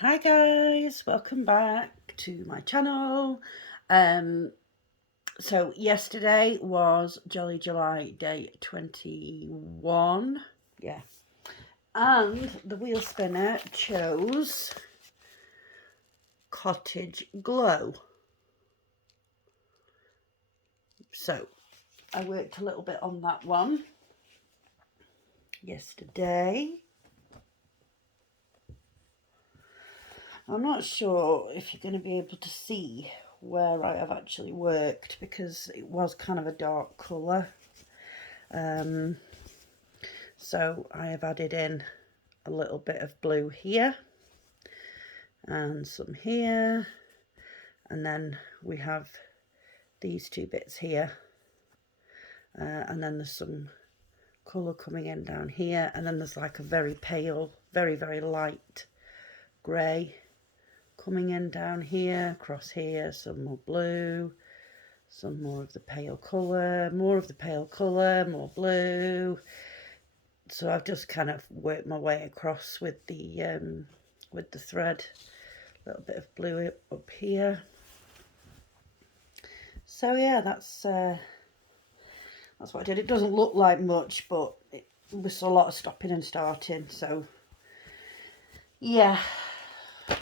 Hi guys, welcome back to my channel. So yesterday was Jolly July day 21. Yeah. And the wheel spinner chose Cottage Glow. So I worked a little bit on that one yesterday. I'm not sure if you're going to be able to see where I have actually worked because it was kind of a dark colour. So I have added in a little bit of blue here and some here, and then we have these two bits here, and then there's some colour coming in down here, and then there's like a very pale, very light grey coming in down here, across here, some more blue, some more of the pale colour, more of the pale colour, more blue. So I've just kind of worked my way across with the thread. A little bit of blue up here. So yeah, that's what I did. It doesn't look like much, but it was a lot of stopping and starting. So yeah. But,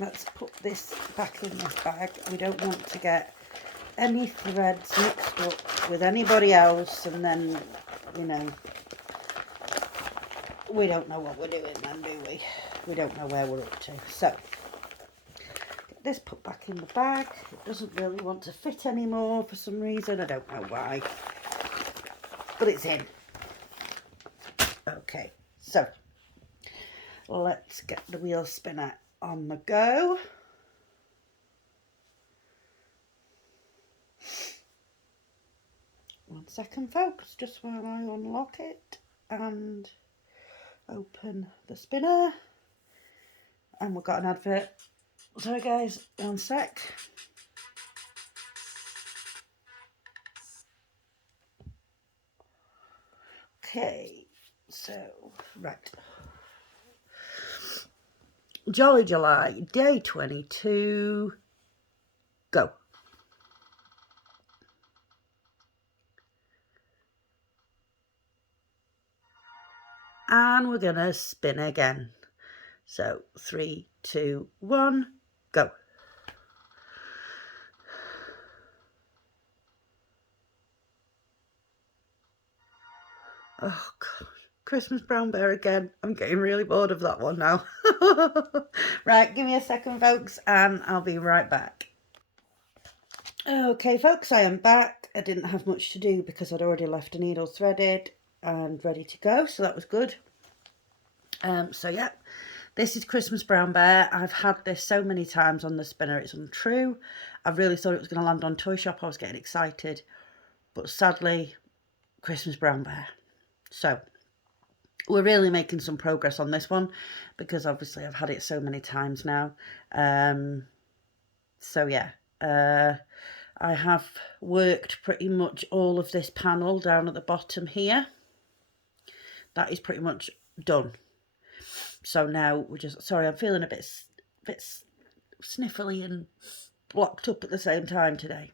let's put this back in this bag. We don't want to get any threads mixed up with anybody else, and then, you know, we don't know what we're doing then, do we? We don't know where we're up to. So get this put back in the bag. It doesn't really want to fit anymore for some reason. I don't know why, but it's in. Okay, so let's get the wheel spinner on the go. One second, folks, just while I unlock it and open the spinner. And we've got an advert. Sorry guys, one sec. Okay, so, right. Jolly July, day 22, go. And we're going to spin again. So 3, 2, 1, go. Oh God, Christmas brown bear again. I'm getting really bored of that one now. Right, give me a second, folks, and I'll be right back. Okay, folks, I am back. I didn't have much to do because I'd already left a needle threaded and ready to go, so that was good. So yeah, this is Christmas brown bear. I've had this so many times on the spinner, it's untrue. I really thought it was going to land on Toy Shop. I was getting excited, but sadly, Christmas brown bear. So we're really making some progress on this one because obviously I've had it so many times now. So yeah, I have worked pretty much all of this panel down at the bottom here. That is pretty much done. So now we're just, sorry, I'm feeling a bit sniffly and blocked up at the same time today.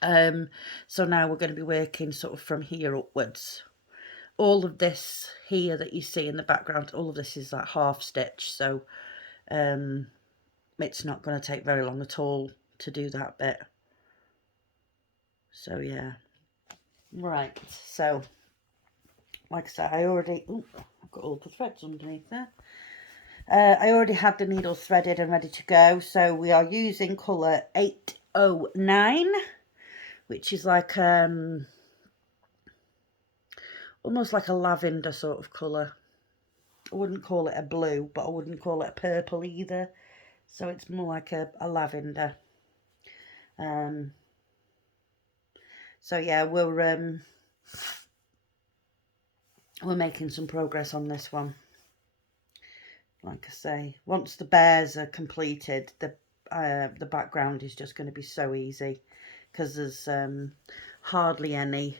So now we're going to be working sort of from here upwards. All of this here that you see in the background, all of this is like half stitch, so it's not going to take very long at all to do that bit. So yeah, right, so like I said, I already, I've got all the threads underneath there. I already had the needle threaded and ready to go, so we are using colour 809, which is like almost like a lavender sort of colour. I wouldn't call it a blue, but I wouldn't call it a purple either. So it's more like a lavender. So yeah, we're making some progress on this one. Like I say, once the bears are completed, the background is just going to be so easy because there's hardly any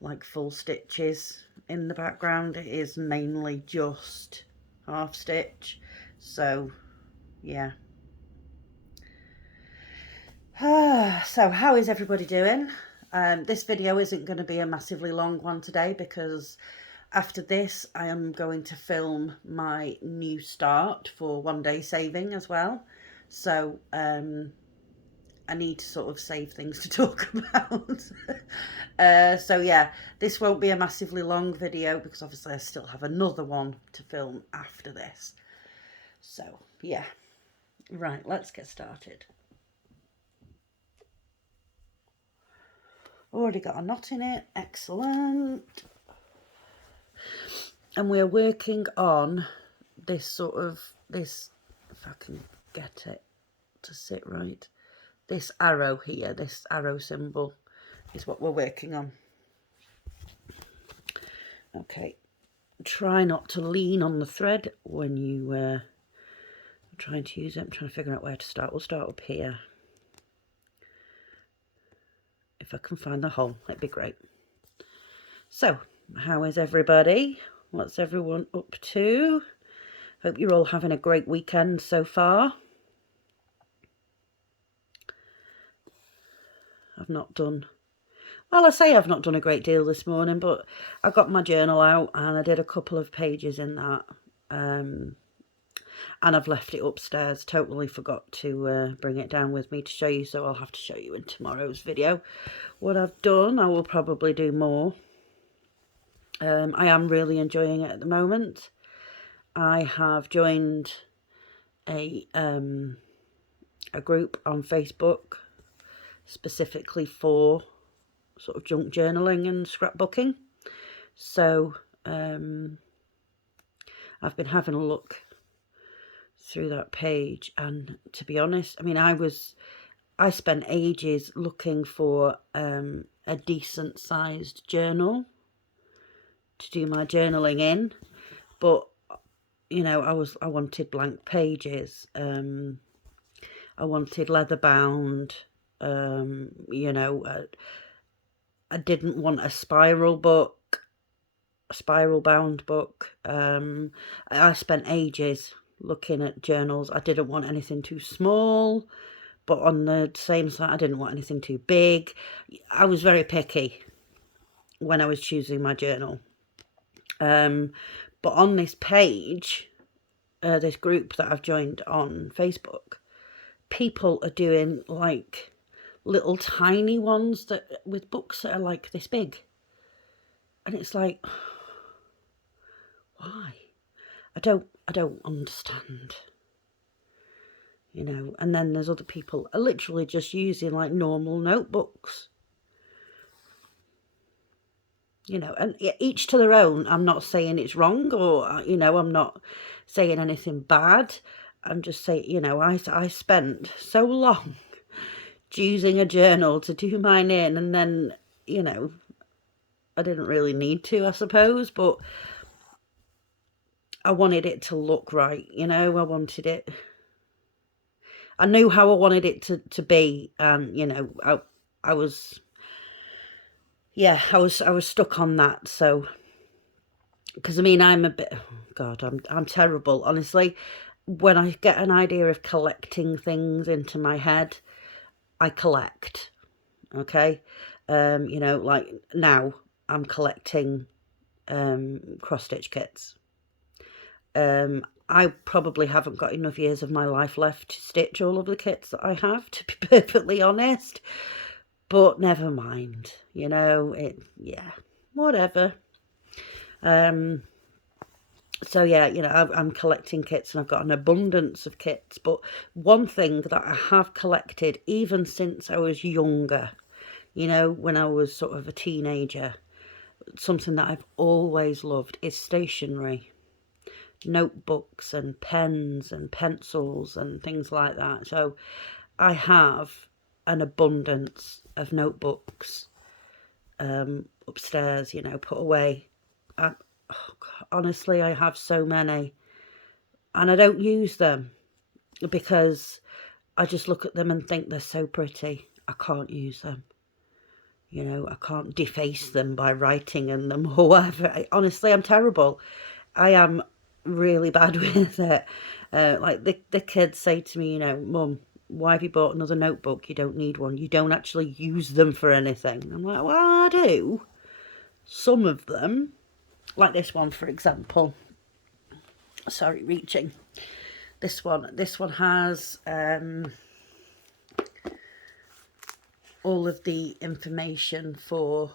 like full stitches in the background. It is mainly just half stitch. So yeah. So how is everybody doing? This video isn't going to be a massively long one today, because after this I am going to film my new start for One Day Saving as well. So I need to sort of save things to talk about. So yeah, this won't be a massively long video, because obviously I still have another one to film after this. So yeah, right, let's get started. Already got a knot in it, excellent. And we're working on this this, if I can get it to sit right, this arrow here, this arrow symbol is what we're working on. Okay, try not to lean on the thread when you are trying to use it. I'm trying to figure out where to start. We'll start up here. If I can find the hole, that'd be great. So, how is everybody? What's everyone up to? Hope you're all having a great weekend so far. I've not done, well, I say I've not done a great deal this morning, but I got my journal out and I did a couple of pages in that. And I've left it upstairs. Totally forgot to bring it down with me to show you, so I'll have to show you in tomorrow's video what I've done. I will probably do more. I am really enjoying it at the moment. I have joined a group on Facebook specifically for sort of junk journaling and scrapbooking. So I've been having a look through that page, and to be honest, I mean, I spent ages looking for a decent sized journal to do my journaling in, but you know, I wanted blank pages. I wanted leather bound. You know, I didn't want a spiral book, a spiral bound book. I spent ages looking at journals. I didn't want anything too small, but on the same side, I didn't want anything too big. I was very picky when I was choosing my journal. But on this page, this group that I've joined on Facebook, people are doing like little tiny ones that with books that are like this big, and it's like, why? I don't understand, you know. And then there's other people are literally just using like normal notebooks, you know, and each to their own. I'm not saying it's wrong, or you know, I'm not saying anything bad. I'm just saying, you know, I spent so long choosing a journal to do mine in, and then, you know, I didn't really need to, I suppose, but I wanted it to look right, you know. I wanted it, I knew how I wanted it to be, and you know, I was, yeah, I was stuck on that. So, because I mean, I'm a bit, oh God, I'm terrible, honestly. When I get an idea of collecting things into my head, I collect. Okay, you know, like now I'm collecting cross-stitch kits. I probably haven't got enough years of my life left to stitch all of the kits that I have, to be perfectly honest. But never mind, you know, yeah, whatever. So yeah, you know, I'm collecting kits, and I've got an abundance of kits. But one thing that I have collected even since I was younger, you know, when I was sort of a teenager, something that I've always loved is stationery. Notebooks and pens and pencils and things like that. So I have an abundance of notebooks upstairs, you know, put away. Honestly, I have so many, and I don't use them because I just look at them and think they're so pretty. I can't use them. You know, I can't deface them by writing in them or whatever. Honestly, I'm terrible. I am really bad with it. Like the kids say to me, you know, Mum, why have you bought another notebook? You don't need one. You don't actually use them for anything. I'm like, well, I do. Some of them, like this one, for example. Sorry, reaching. This one has all of the information for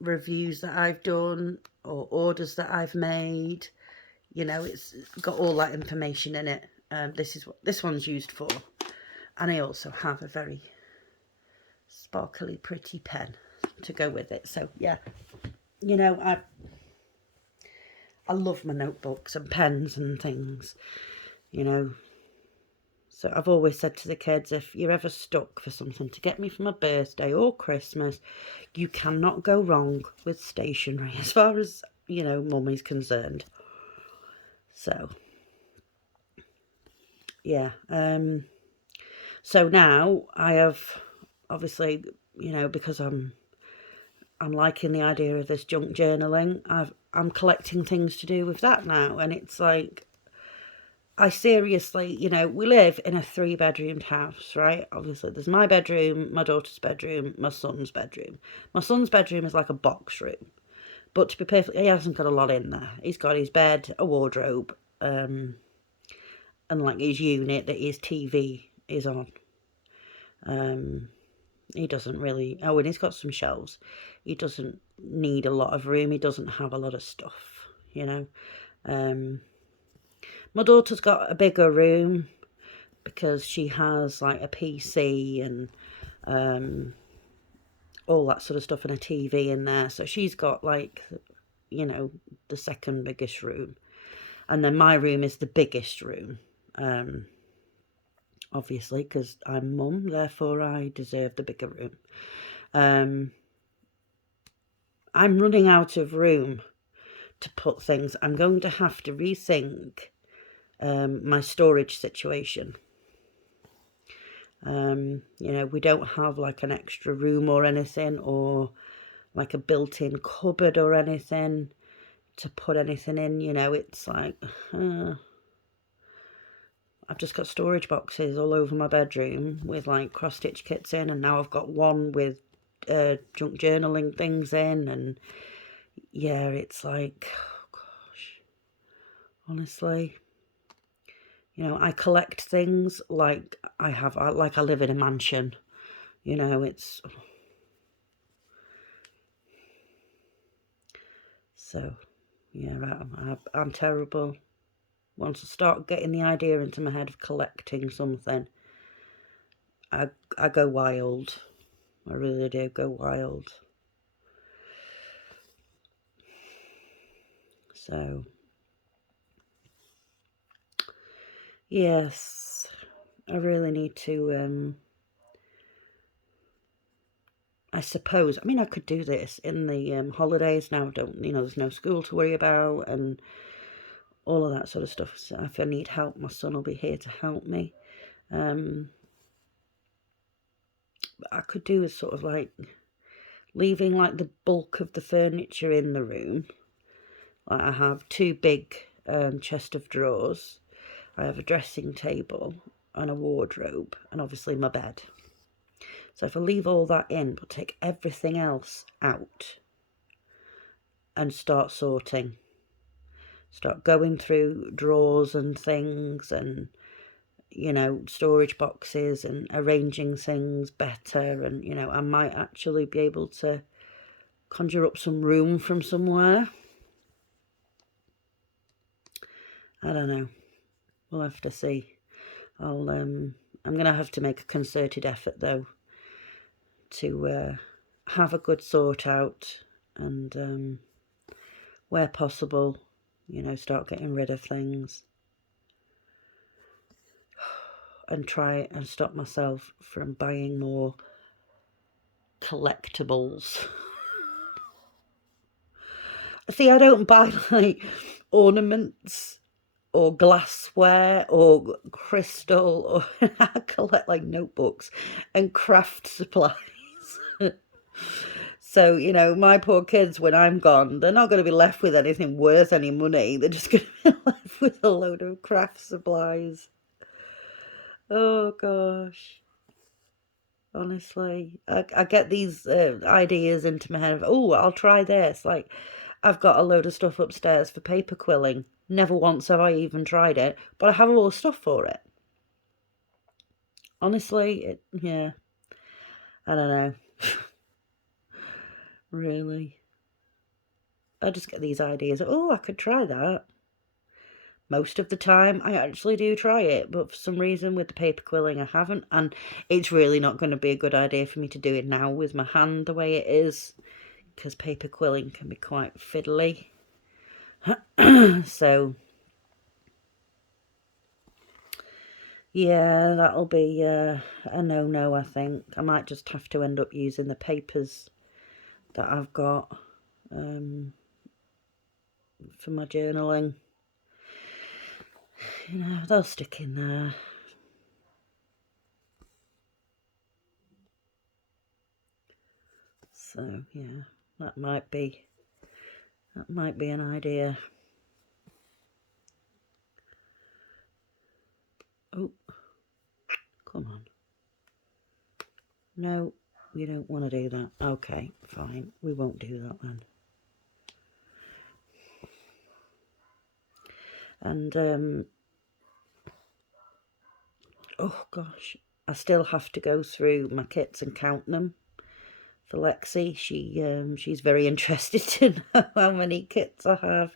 reviews that I've done or orders that I've made. You know, it's got all that information in it. This is what this one's used for. And I also have a very sparkly, pretty pen to go with it. So yeah, you know, I love my notebooks and pens and things, you know. So I've always said to the kids, if you're ever stuck for something to get me for my birthday or Christmas, you cannot go wrong with stationery as far as, you know, Mummy's concerned. So, yeah. So now I have, obviously, you know, because I'm liking the idea of this junk journaling, I'm collecting things to do with that now. And it's like, I seriously, you know, we live in a 3-bedroomed house, right? Obviously, there's my bedroom, my daughter's bedroom, my son's bedroom. My son's bedroom is like a box room. But to be perfectly, he hasn't got a lot in there. He's got his bed, a wardrobe, and like his unit that his TV is on. He doesn't really, oh, and he's got some shelves. He doesn't need a lot of room. He doesn't have a lot of stuff, you know. My daughter's got a bigger room because she has like a PC and all that sort of stuff and a TV in there. So she's got like, you know, the second biggest room. And then my room is the biggest room. Obviously, because I'm mum, therefore I deserve the bigger room. I'm running out of room to put things. I'm going to have to rethink my storage situation. You know, we don't have like an extra room or anything, or like a built-in cupboard or anything to put anything in. You know, it's like I've just got storage boxes all over my bedroom with like cross-stitch kits in, and now I've got one with junk journaling things in, and yeah, it's like, oh gosh, honestly, you know, I collect things like I live in a mansion, you know, it's, so yeah, I'm terrible. Once I start getting the idea into my head of collecting something, I go wild. I really do go wild. So, yes, I really need to, I suppose, I mean, I could do this in the holidays now, you know, there's no school to worry about and all of that sort of stuff. So if I need help, my son will be here to help me. I could do is sort of like leaving like the bulk of the furniture in the room. Like I have 2 big chest of drawers. I have a dressing table and a wardrobe, and obviously my bed. So if I leave all that in, but take everything else out and start sorting, start going through drawers and things and, you know, storage boxes and arranging things better, and, you know, I might actually be able to conjure up some room from somewhere. I don't know. We'll have to see. I'm going to have to make a concerted effort, though, to have a good sort out and, where possible, you know, start getting rid of things and try and stop myself from buying more collectibles. See, I don't buy like ornaments or glassware or crystal, or I collect like notebooks and craft supplies. So, you know, my poor kids, when I'm gone, they're not going to be left with anything worth any money. They're just going to be left with a load of craft supplies. Oh, gosh. Honestly, I get these ideas into my head of, oh, I'll try this. Like, I've got a load of stuff upstairs for paper quilling. Never once have I even tried it, but I have all the stuff for it. Honestly, yeah, I don't know. Really. I just get these ideas. Oh, I could try that. Most of the time, I actually do try it, but for some reason with the paper quilling, I haven't. And it's really not going to be a good idea for me to do it now with my hand the way it is, because paper quilling can be quite fiddly. So, yeah, that'll be a no-no, I think. I might just have to end up using the papers that I've got for my journaling. You know, they'll stick in there. So, yeah, that might be an idea. Oh, come on. No, we don't want to do that. Okay, fine. We won't do that then. And, oh gosh, I still have to go through my kits and count them. For Lexi, she's very interested to know how many kits I have.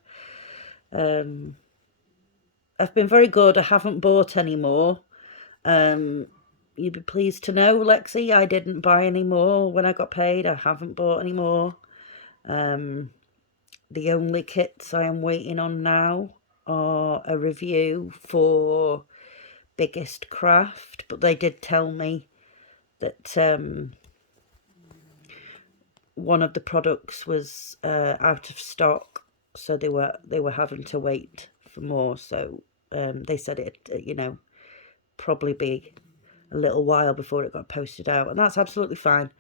I've been very good. I haven't bought any more. You'd be pleased to know, Lexi, I didn't buy any more when I got paid. I haven't bought any more. The only kits I am waiting on now are a review for Biggest Craft, but they did tell me that one of the products was out of stock, so they were having to wait for more. So they said it, you know, probably be a little while before it got posted out, and that's absolutely fine.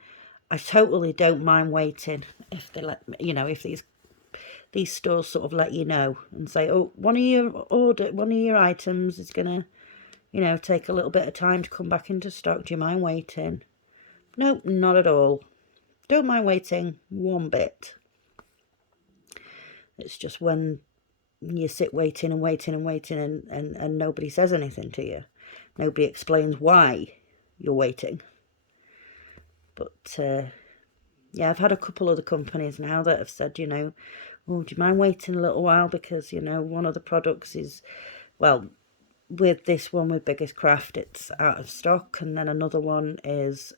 I totally don't mind waiting if they let me, you know, if these stores sort of let you know and say, oh, one of your items is gonna, you know, take a little bit of time to come back into stock. Do you mind waiting? No, not at all. Don't mind waiting one bit. It's just when you sit waiting and waiting and waiting and nobody says anything to you. Nobody explains why you're waiting. But yeah, I've had a couple of the companies now that have said, you know, oh, do you mind waiting a little while, because, you know, one of the products is, well, with this one with Biggest Craft, it's out of stock, and then another one is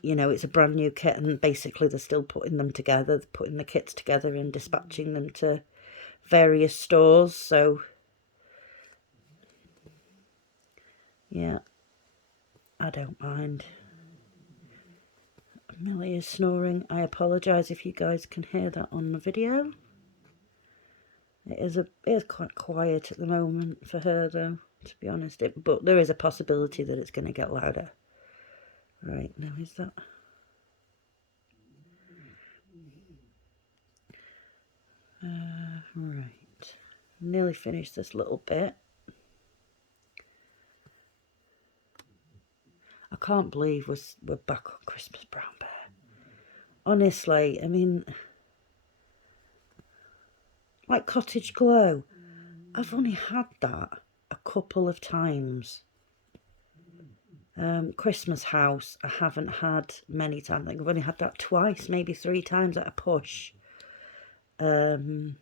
you know, it's a brand new kit, and basically they're still putting them together, putting the kits together and dispatching them to various stores. So yeah, I don't mind. Millie is snoring. I apologise if you guys can hear that on the video. It is quite quiet at the moment for her, though, to be honest. But there is a possibility that it's going to get louder. Right, now is that... right. Nearly finished this little bit. I can't believe we're back on Christmas Brown Bear. Honestly, I mean, like Cottage Glow, I've only had that a couple of times. Christmas House, I haven't had many times. I think I've only had that twice, maybe 3 times at a push. What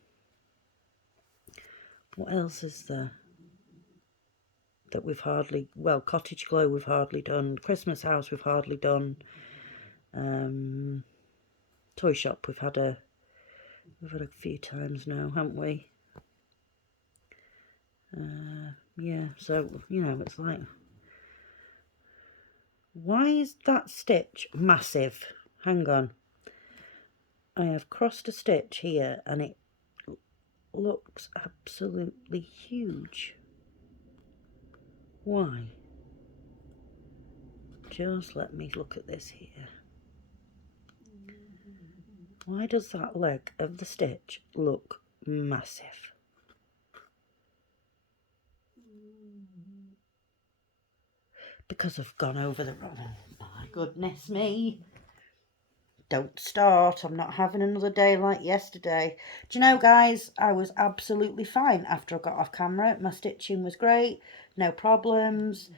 else is there that we've hardly... Well, Cottage Glow we've hardly done. Christmas House we've hardly done. Toy Shop we've had a few times now, haven't we? Yeah, so, you know, it's like... Why is that stitch massive? Hang on. I have crossed a stitch here and it looks absolutely huge. Why? Just let me look at this here. Why does that leg of the stitch look massive? Because I've gone over the wrong... Oh my goodness me. Don't start. I'm not having another day like yesterday. Do you know, guys, I was absolutely fine after I got off camera. My stitching was great. No problems.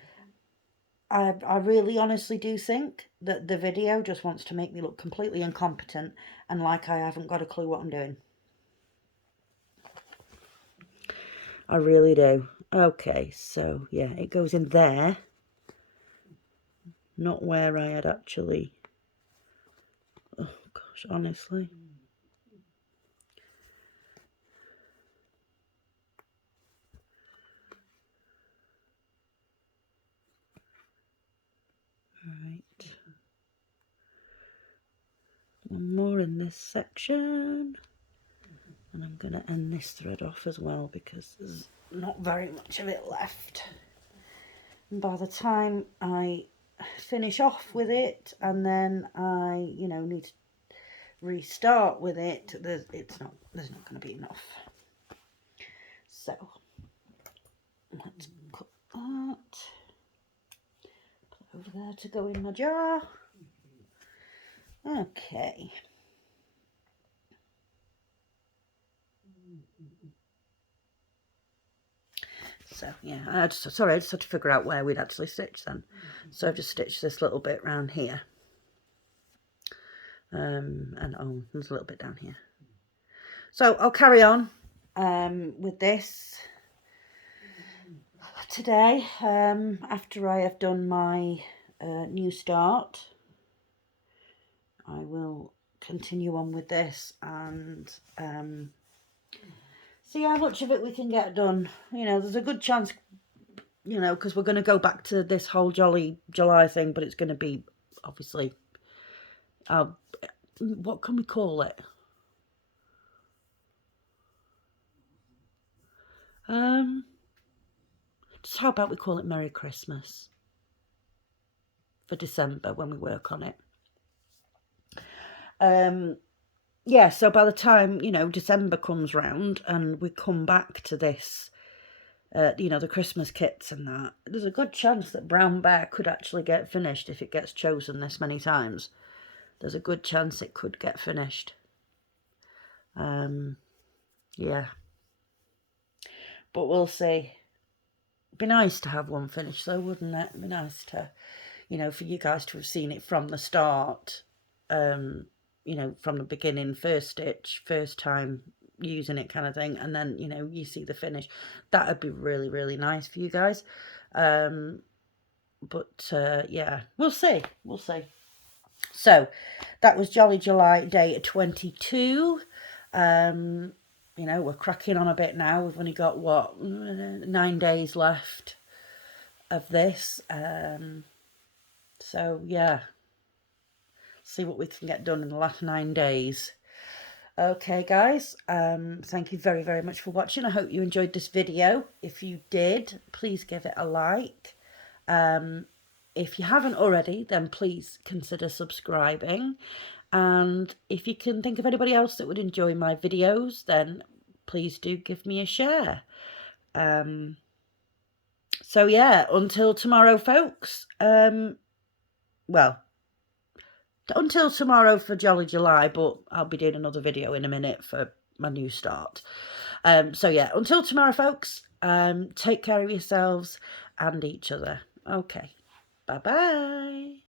I really honestly do think that the video just wants to make me look completely incompetent and like I haven't got a clue what I'm doing. I really do. Okay, so yeah, it goes in there. Not where I had actually... Oh gosh, honestly. Right. One more in this section. And I'm going to end this thread off as well because there's not very much of it left. And by the time I finish off with it and then I, you know, need to restart with it, there's not going to be enough. So let's cut that. Put it over there to go in my jar. Okay. So yeah, I just had to figure out where we'd actually stitch then. So I've just stitched this little bit round here. And oh, there's a little bit down here. So I'll carry on with this today after I have done my new start. I will continue on with this and see how much of it we can get done. You know, there's a good chance, you know, because we're going to go back to this whole Jolly July thing, but it's going to be obviously what can we call it? Just how about we call it Merry Christmas for December when we work on it. Yeah, so by the time, you know, December comes round and we come back to this, you know, the Christmas kits and that, there's a good chance that Brown Bear could actually get finished if it gets chosen this many times. There's a good chance it could get finished. Yeah. But we'll see. It'd be nice to have one finished though, wouldn't it? It'd be nice to, you know, for you guys to have seen it from the start, you know, from the beginning, first stitch, first time using it kind of thing, and then, you know, you see the finish. That would be really, really nice for you guys. But yeah, we'll see. We'll see. So that was Jolly July day 22. You know, we're cracking on a bit now. We've only got, what, 9 days left of this. So, yeah. See what we can get done in the last 9 days. Okay, guys. Thank you very, very much for watching. I hope you enjoyed this video. If you did, please give it a like. If you haven't already, then please consider subscribing. And if you can think of anybody else that would enjoy my videos, then please do give me a share. So yeah, until tomorrow, folks. Well, until tomorrow for Jolly July, but I'll be doing another video in a minute for my new start. So yeah, until tomorrow, folks. Take care of yourselves and each other. Okay. Bye-bye.